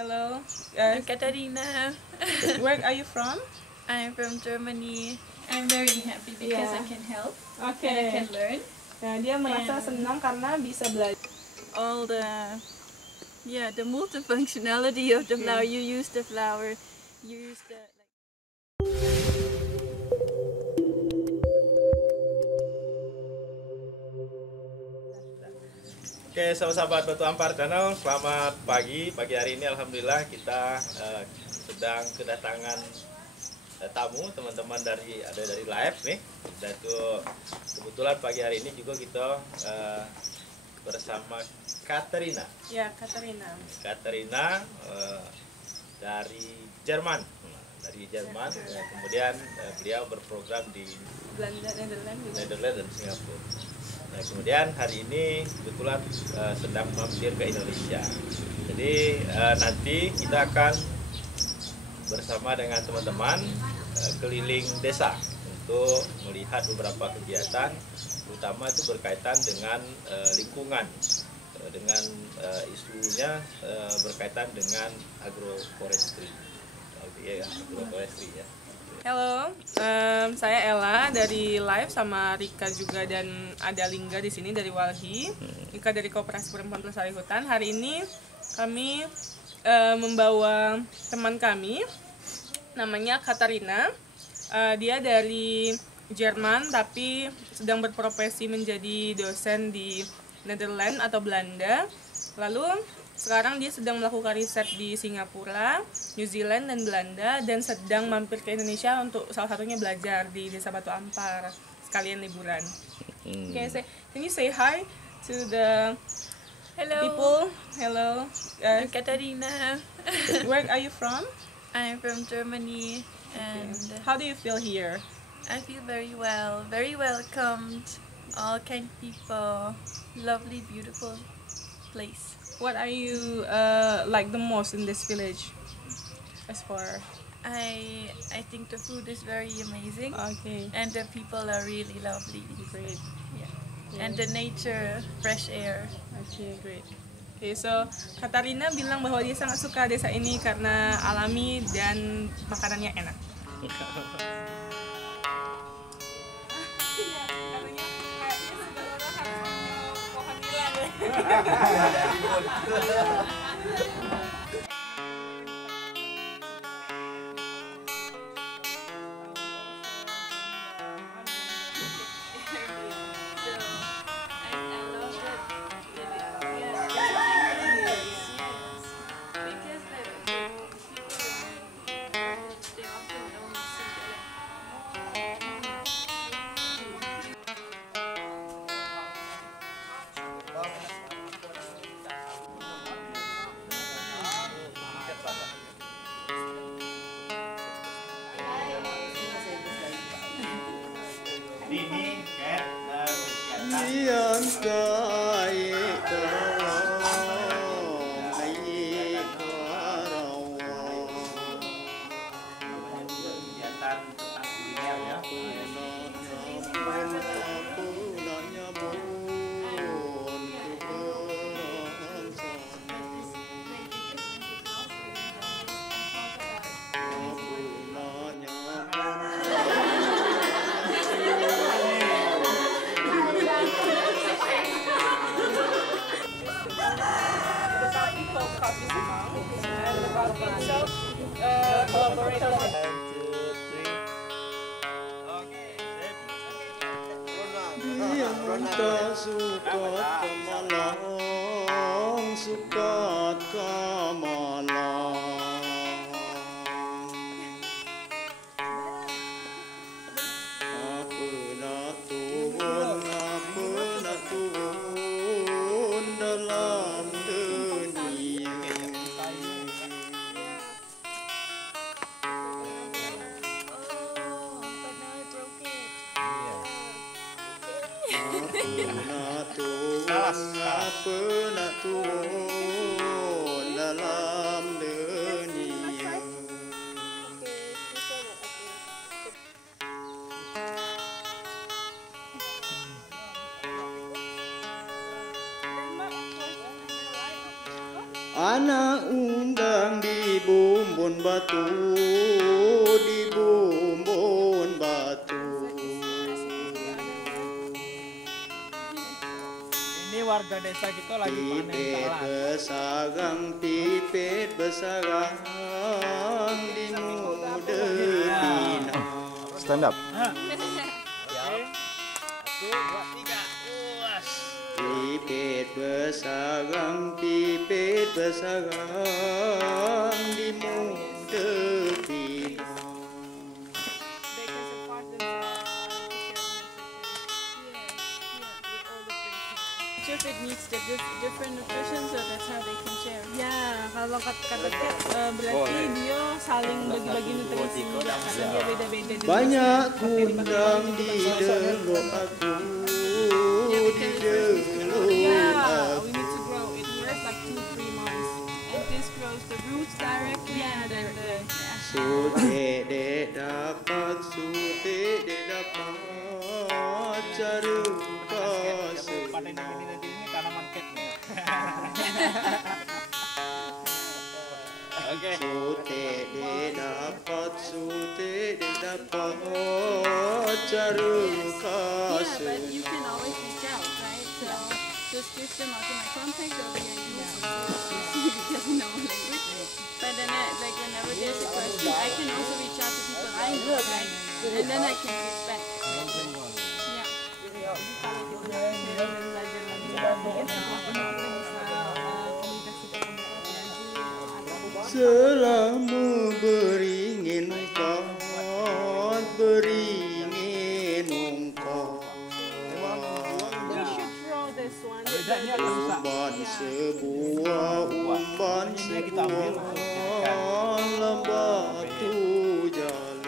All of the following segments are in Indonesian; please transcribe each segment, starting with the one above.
Hello. I'm Katarina. Where are you from? I'm from Germany. I'm very happy because I can help and I can learn. Nah, dia merasa senang karena bisa belajar. All the multifunctionality of the flower. You use the flower. You use the Oke, sahabat Batu Ampar Channel, selamat pagi. Pagi hari ini alhamdulillah kita sedang kedatangan tamu teman-teman dari live nih. Dan itu kebetulan pagi hari ini juga kita bersama Katarina. Ya, Katarina. Katarina dari Jerman. Kemudian beliau berprogram di Belanda, Netherlands dan Singapura. Nah, kemudian hari ini kebetulan sedang mampir ke Indonesia. Jadi nanti kita akan bersama dengan teman-teman keliling desa untuk melihat beberapa kegiatan, terutama itu berkaitan dengan lingkungan, dengan isunya berkaitan dengan agroforestry. Agroforestry ya. Halo, saya Ella dari Live sama Rika juga dan ada Lingga di sini dari Walhi. Rika dari Koperasi Perempuan Pelestari Hutan. Hari ini kami membawa teman kami, namanya Katarina. Dia dari Jerman tapi sedang berprofesi menjadi dosen di Netherlands atau Belanda. Lalu sekarang dia sedang melakukan riset di Singapura, New Zealand, dan Belanda, dan sedang mampir ke Indonesia untuk salah satunya belajar di Desa Batu Ampar, sekalian liburan. Can you say hi to the people? Hello. I'm Katarina. Where are you from? I'm from Germany, and How do you feel here? I feel very well, very welcomed. All kind people, lovely, beautiful place. What are you like the most in this village? As far I think the food is very amazing, okay, and the people are really lovely. great. Yeah. And the nature, fresh air. Okay, great. Okay, so Katarina bilang bahwa dia sangat suka desa ini karena alami dan makanannya enak. Ini kayak kegiatan tentang kuliner ya. anak undang di bumbun batu, di bumbun batu. Ini warga desa kita lagi panen Pipit talas. besagang, pipit besagang di muda dina. Stand up. Pipit besagang, pipit besagang di muda dina. They can support themselves to share nutrition with all the friends here. If it needs the different nutrition, so that's how they can share. Ya, kalau kata Cat berarti dia saling bagi-bagi nutrisi juga karena dia beda-beda jenis Banyak seperti dibagi kundang bagi di nutrisi. delok aku, di delok Yeah, aku. we need to grow it first like 2-3 months. And this grows the roots directly, and then the Sute de dapat, sute de dapat, cari kasih. Panen ini nanti ini tanaman cat. Oke. Sute de dapat, sute de dapat, cari yeah, but kasih. you can always reach out, right? So just give them also my contact over here. He doesn't know language, but then like whenever there's a question, I can also reach out to people I know, right? And then I can give back. Yeah. Kalau kita belajar lagi mungkin kita bisa komunikasi ke Selama beringin ungkap, beringin ungkap. We should throw this one. Umban sebuah, umban sebuah, lembatu jalan.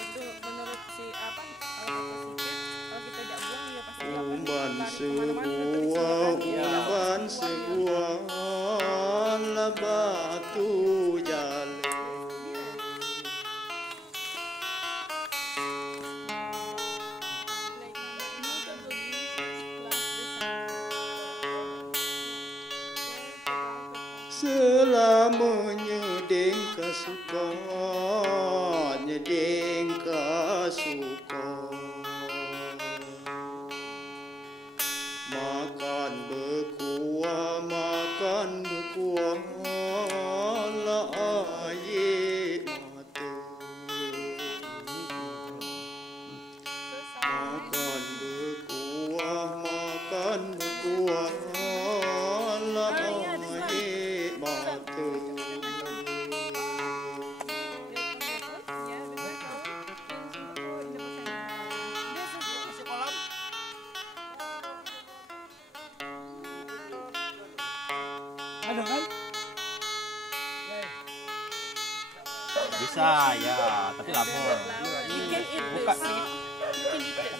Itu menurut si apa? Kalau kata si Cat, kalau kita tidak buang dia pasti akan Umban lari sebuah, kemana-mana. umban sebuah, lembatu jalan. Like multiple uses plus this. Selamanya dengka suka, dengka suka. Makan berkuah, makan berkuah, la air mata. Makan berkuah, makan berkuah, la air mata. Ada kan? Bisa ya, tapi lapor. You can eat Buka this. sedikit. You can eat it.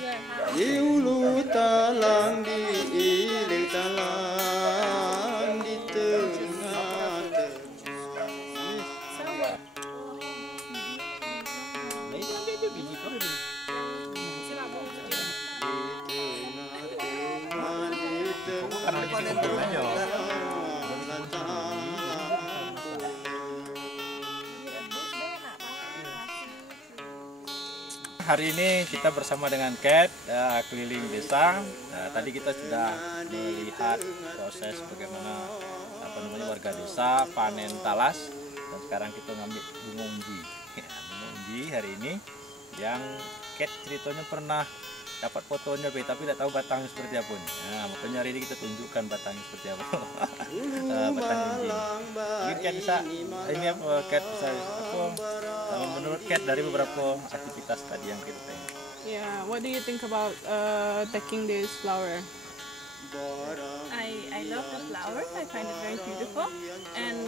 Di ulu talang, di ilik talang, di tengah Nah, itu ambil itu biji kau dulu. Bukan hanya di kebun aja. Hari ini kita bersama dengan Cat keliling desa. Tadi kita sudah melihat proses bagaimana warga desa panen talas, dan sekarang kita ngambil bunga umbi. Bunga umbi hari ini yang Cat ceritanya pernah dapat fotonya tapi tidak tahu batangnya seperti apa nih. Nah, makanya hari ini kita tunjukkan batangnya seperti apa. Batang umbi. Mungkin Cat bisa ini apa Cat bisa apa menurut Cat dari beberapa aktivitas tadi yang kita tengok. Yeah, what do you think about taking this flower? I love the flower. I find it very beautiful, and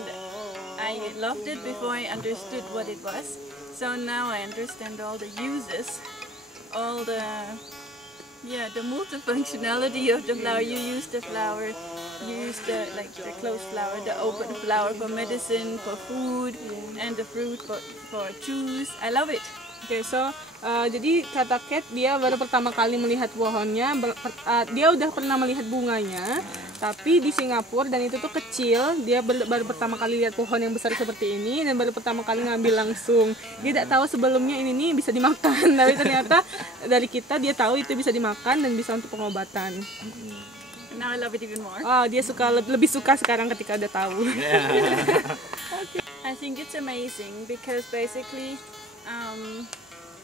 I loved it before I understood what it was. So now I understand all the uses, all the multifunctionality of the flower. You use the flower, you use the closed flower, the open flower for medicine, for food, and the fruit for juice. I love it. Oke, so jadi kata Cat dia baru pertama kali melihat pohonnya, dia udah pernah melihat bunganya, Tapi di Singapura, dan itu tuh kecil, dia baru pertama kali lihat pohon yang besar seperti ini dan baru pertama kali ngambil langsung. Dia tidak tahu sebelumnya ini nih bisa dimakan, tapi ternyata dari kita dia tahu itu bisa dimakan dan bisa untuk pengobatan. Now I love it even more. Oh, dia lebih suka sekarang ketika udah tahu. I think it's amazing because basically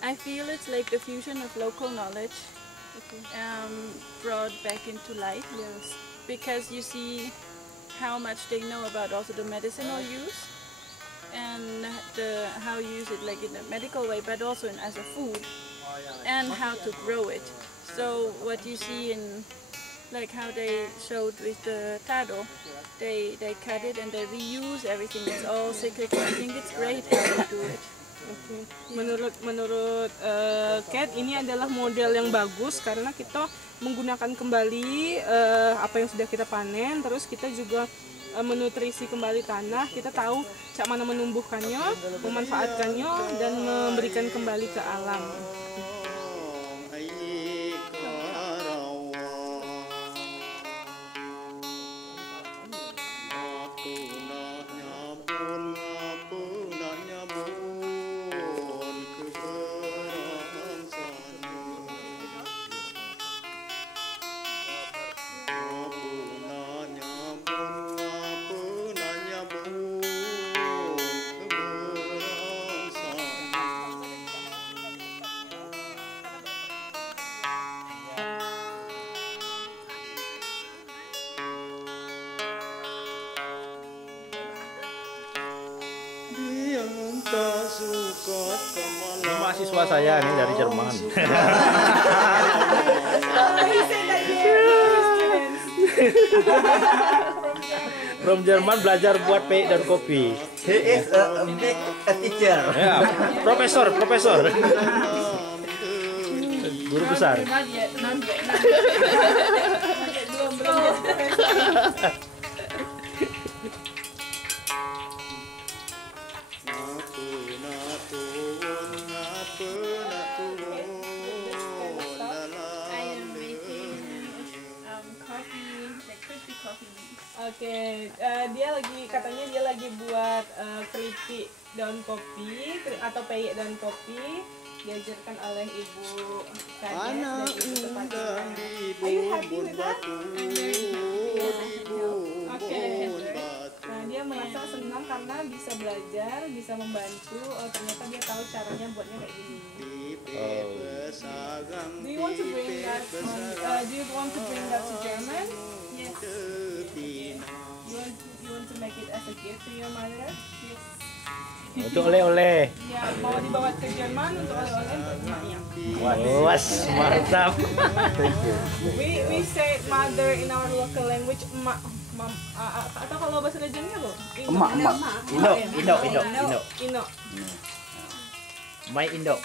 I feel it's like the fusion of local knowledge brought back into life. Yes. Because you see how much they know about also the medicinal use and how you use it like in a medical way, but also as a food, and how to grow it. So what you see in like how they showed with the taro, they cut it and they reuse everything. It's all cyclical. I think it's great how they do it. Okay. Menurut Kat, ini adalah model yang bagus karena kita menggunakan kembali apa yang sudah kita panen, terus kita juga menutrisi kembali tanah, kita tahu cak mana menumbuhkannya, memanfaatkannya, dan memberikan kembali ke alam. Ini mahasiswa saya nih dari Jerman. From Jerman belajar buat pay dan kopi. He is a teacher. Ya, profesor. Guru besar. Oke, dia lagi buat keripik daun kopi atau peyek daun kopi, diajarkan oleh Ibu Kades dan Ibu Tepatnya. Are you happy with that? Oke. Nah, dia merasa senang karena bisa belajar, bisa membantu. Oh, ternyata dia tahu caranya buatnya kayak gini. Do you want to bring that? To German? Yes. You want to make it as a gift to your mother? Yes. Untuk oleh-oleh. Ya, mau dibawa ke Jerman untuk oleh-oleh untuk emaknya. Was, mantap. We say mother in our local language, emak. Atau kalau bahasa Jermannya apa? Emak. Indo. My Indo.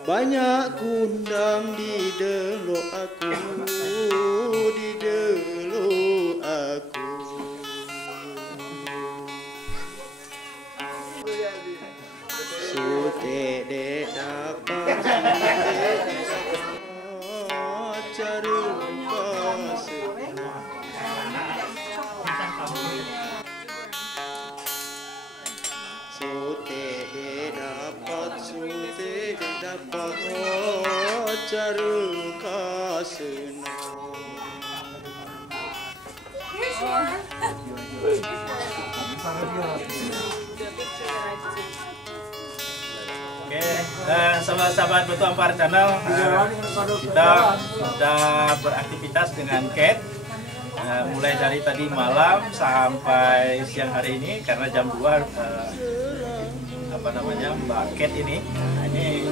Banyak kundang di delok aku, Sute de dapat cari dapat cari kasih. Oke, sahabat-sahabat Batu Ampar Channel, kita sudah beraktivitas dengan Kat mulai dari tadi malam sampai siang hari ini karena jam 2 Mbak Kat ini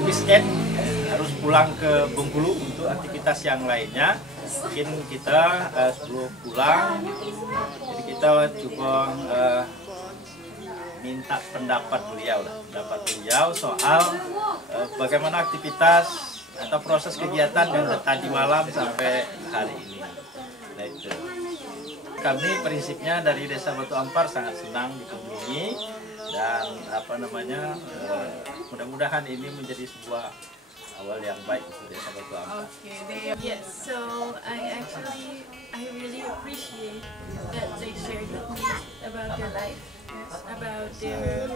Miss Kat harus pulang ke Bengkulu untuk aktivitas yang lainnya. Mungkin kita sebelum pulang, jadi kita coba minta pendapat beliau soal bagaimana aktivitas atau proses kegiatan yang tadi malam sampai hari ini. Nah, itu. Kami prinsipnya dari Desa Batu Ampar sangat senang dikunjungi dan mudah-mudahan ini menjadi sebuah awal yang baik untuk Desa Batu Ampar. Yes, so I really appreciate that they shared with me about their life, about their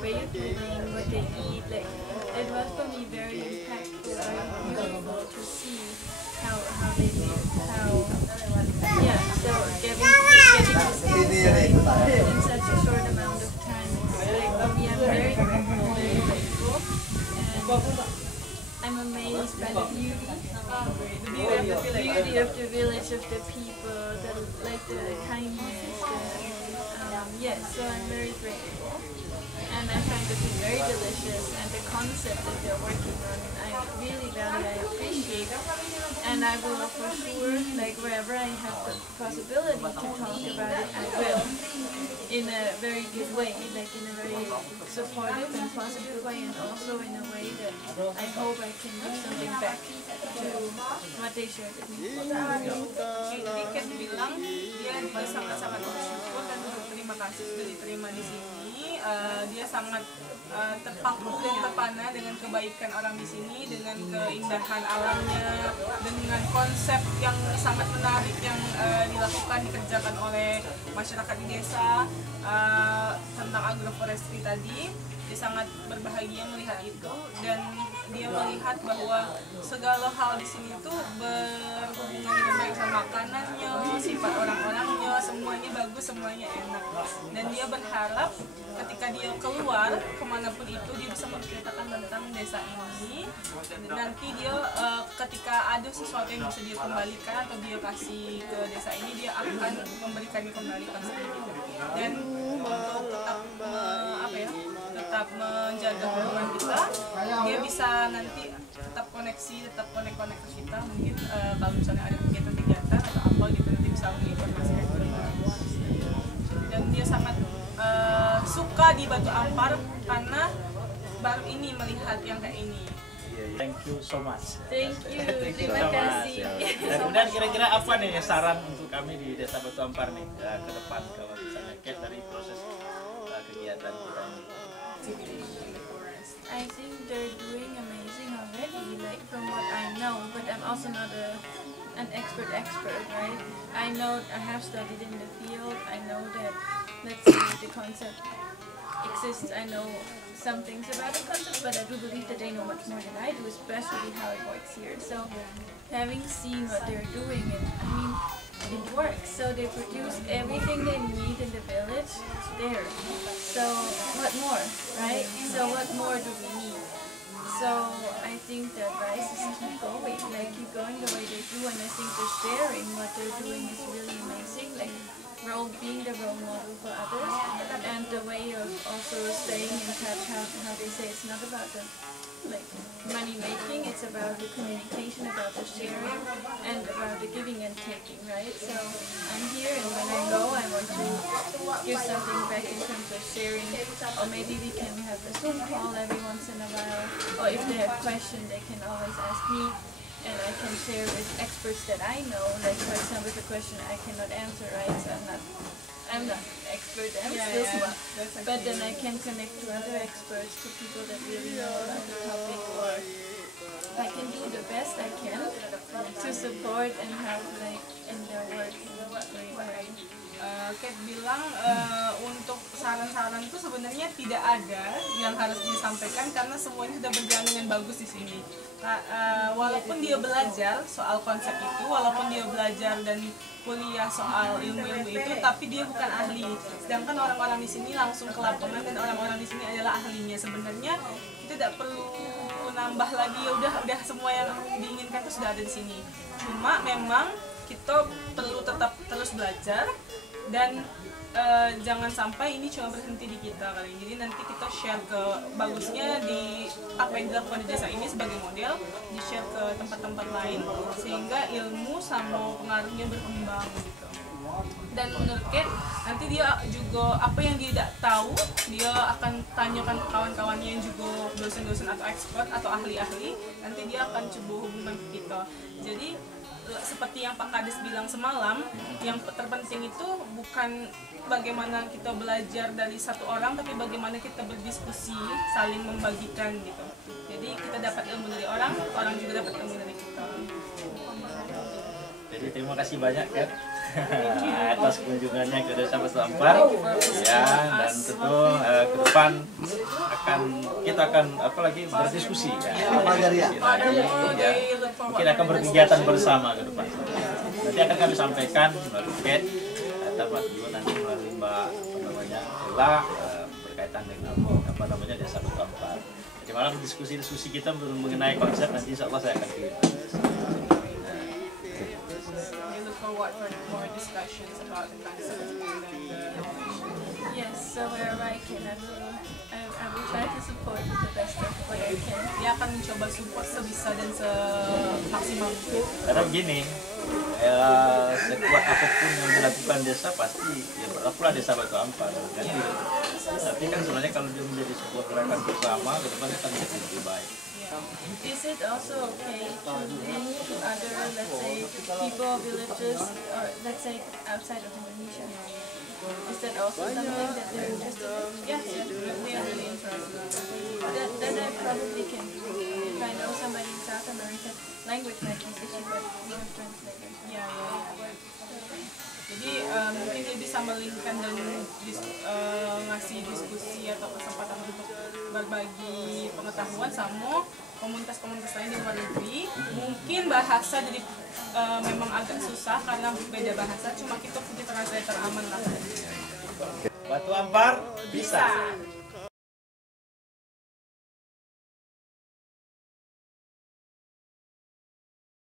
way of living, what they eat. Like, it was for me very impactful, very beautiful to see how they live, so getting to see this life in such a short amount of time. It's like, for me, I'm very grateful, very grateful, and I'm amazed by the beauty of the village, of the people, the kindness. So I'm very grateful, and I find the food very delicious, and the concept that they're working on, I really value, I appreciate, and I will for sure, like wherever I have the possibility to talk about it, I will, in a very good way, like in a very supportive and positive way, and also in a way that I hope I can give something back to what they shared with me. Jadi Kat bilang dia sangat-sangat bersyukur dan berterima kasih sudah diterima di sini. Dia sangat terpaku dan terpana dengan kebaikan orang di sini, dengan keindahan alamnya, dengan konsep yang sangat menarik yang dikerjakan oleh masyarakat di desa tentang agroforestry tadi. Dia sangat berbahagia melihat itu, dan dia melihat bahwa segala hal di sini tuh berhubungan dengan baik sama makanannya, sifat orang-orangnya, semuanya bagus, semuanya enak. Dan dia berharap ketika dia keluar kemanapun itu, dia bisa menceritakan tentang desa ini. Dan nanti dia ketika ada sesuatu yang bisa dia kembalikan atau dia kasih ke desa ini, dia akan memberikannya kembali pasti. Dan untuk tetap menjaga hubungan kita, dia bisa nanti tetap konek ke kita, mungkin kalau misalnya ada kegiatan-kegiatan atau apa gitu, nanti bisa menginformasikan ke kita. Dan dia sangat suka di Batu Ampar karena baru ini melihat yang kayak ini. Thank you so much. Thank you, terima kasih. Dan kemudian kira-kira apa nih saran untuk kami di Desa Batu Ampar nih ke depan, kalau misalnya Kat dari proses kegiatan kita ini? I think they're doing amazing already, like from what I know, but I'm also not an expert, right? I know, I have studied in the field, I know that, let's say, the concept exists, I know some things about the concept, but I do believe that they know much more than I do, especially how it works here. So, having seen what they're doing, and I mean, it works. So they produce everything they need in the village there. So what more, right? So what more do we need? So I think that rice is keep going the way they do, and I think the sharing what they're doing is really amazing. Like being the role model for others, and the way of also staying in touch. How they say it's not about the money making, it's about the communication, about the sharing, and about the giving and taking, right? So I'm here, and when I go, I want to give something back in terms of sharing, or maybe we can have a Zoom call every once in a while, or if they have questions, they can always ask me, and I can share with experts that I know. Like for example, the question I cannot answer, right? So I'm not expert, I'm still smart. But then I can connect to other experts, to people that really know about the topic, or I can do the best I can to support and help in their work. Kat bilang untuk saran-saran itu sebenarnya tidak ada yang harus disampaikan karena semuanya sudah berjalan dengan bagus di sini. Walaupun dia belajar soal konsep itu, walaupun dia belajar dan kuliah soal ilmu-ilmu itu, tapi dia bukan ahli. Sedangkan orang-orang di sini langsung ke lapangan dan orang-orang di sini adalah ahlinya. Sebenarnya kita tidak perlu nambah lagi, ya udah semua yang diinginkan itu sudah ada di sini. Cuma memang kita perlu tetap terus belajar, dan jangan sampai ini cuma berhenti di kita kali ini. Jadi nanti kita share ke bagusnya di apa yang dilakukan di desa ini sebagai model, di share ke tempat-tempat lain sehingga ilmu sama pengaruhnya berkembang gitu. Dan menurut Kat, nanti dia juga apa yang dia tidak tahu, dia akan tanyakan ke kawan-kawannya yang juga dosen-dosen atau expert atau ahli-ahli. Nanti dia akan coba hubungkan ke kita. Jadi seperti yang Pak Kades bilang semalam, yang terpenting itu bukan bagaimana kita belajar dari satu orang, tapi bagaimana kita berdiskusi, saling membagikan gitu. Jadi kita dapat ilmu dari orang, orang juga dapat ilmu dari kita. Jadi terima kasih banyak ya atas kunjungannya ke Desa Batu Ampar ya, dan tentu ke depan kita akan apalagi berdiskusi ya, berdiskusi lagi ya, mungkin akan berkegiatan bersama ke depan. Nanti akan kami sampaikan melalui chat atau juga nanti melalui Mbak Ella berkaitan dengan Desa Batu Ampar. Jadi malam diskusi kita mengenai konsep nanti insya Allah saya akan kirim. Forward for more discussions about the concept. Yes, so wherever I can, I will try to support the best of what I can. Dia akan mencoba support sebisa dan semaksimal mungkin. Karena begini, sekuat apapun yang dilakukan desa pasti ya berlakulah Desa Batu Ampar kan gitu. Tapi kan sebenarnya kalau dia menjadi sebuah gerakan bersama, ke depan akan menjadi lebih baik. Is it also okay to link to other, let's say, people, villages, or let's say outside of Indonesia? Is that also something that they're interested in? Yes, we are really interested. That I probably can do. If I know somebody in South America, language might be an issue, but we have translators. Ya. Jadi mungkin dia bisa melingkan dan ngasih diskusi atau kesempatan untuk berbagi pengetahuan sama komunitas-komunitas lain di luar negeri. Mungkin bahasa jadi memang agak susah karena beda bahasa, cuma kita punya translator aman lah. Batu Ampar bisa.